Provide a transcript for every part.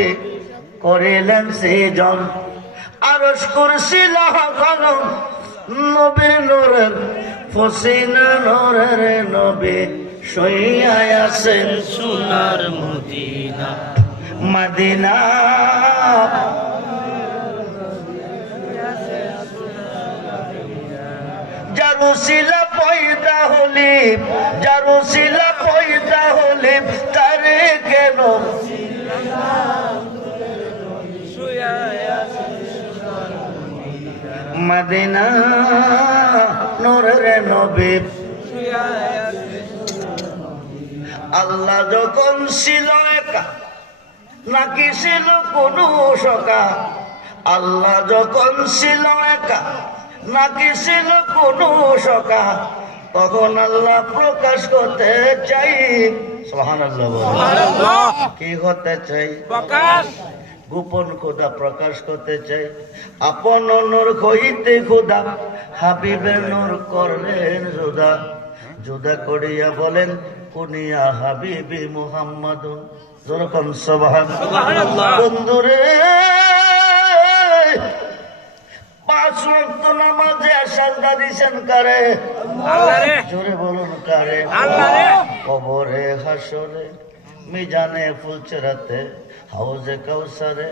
নবী করিলেন সৃজন, আরশ কুরসি লৌহ কলম নবীর নূরের ফসিনা নূরের নবী শুইয়া আছেন সোনার মদিনা। মদিনা। জারুসিলা পয়দা হলি, জারুসিলা পয়দা হলি, তারে কেন মদিনা নূরের নবী। আল্লাহ যখন ছিল একা, নাকি ছিল কোন সকা? আল্লাহ যখন ছিল একা, নাকি ছিল কোন সকা? তখন আল্লাহ প্রকাশ করতে চাই, সুবহানাল্লাহ বলেন, কি হতে চাই? প্রকাশ। গোপন খোদা প্রকাশ করতে চাই। আপন নূর হইতে খোদা হাবিবের নূর করলেন জুদা। জুদা করিয়া বলেন কুনিয়া হাবিবি মুহাম্মাদুন। যেরকম সুবহানাল্লাহ। বন্ধুরে, 5 ওয়াক্ত নামাজে সাজদা দিছেন কারে? আল্লাহরে। জোরে বলুন কারে? আল্লাহরে। কবরে হাসরে মিজানে ফুলচেরাতে হাউজে কাউসারে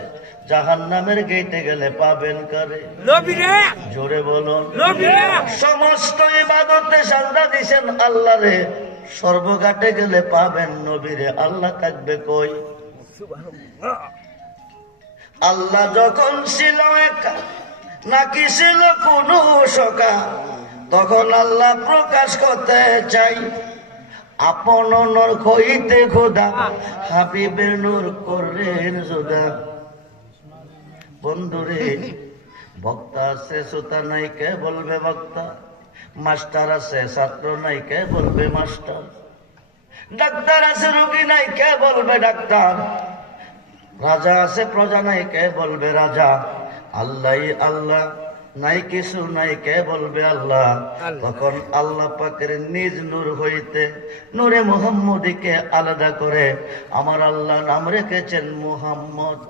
জাহান্নামের গেটে গেলে পাবেন কারে? নবীরে। জোরে বলুন নবীরে। সমস্ত ইবাদতে সাজদা দিছেন আল্লাহরে, সর্বঘাটে গেলে পাবেন নবীরে। আল্লাহ থাকবে কই? আল্লাহ যখন ছিল একা, নাকি ছিল কোন সকা? তখন আল্লাহ প্রকাশ করতে চাই। আপন নূর হইতে খোদা হাবিবের নূর করলেন জুদা। বন্ধুরে, বক্তা আছে শ্রোতা নাই, কে বলবে বক্তা? মাস্টার আছে ছাত্র নাই, কে বলবে মাস্টার? ডাক্তার আছে রোগী নাই, কে বলবে ডাক্তার? রাজা আছে প্রজা নাই, কে বলবে রাজা? আল্লাহ আল্লাহ, নাই কিছু নাই, কে বলবে আল্লাহ? তখন আল্লাহ পাকের নিজ নূর হইতে নূরে মুহাম্মদীকে আলাদা করে আমার আল্লাহ নাম রেখেছেন মুহাম্মদ।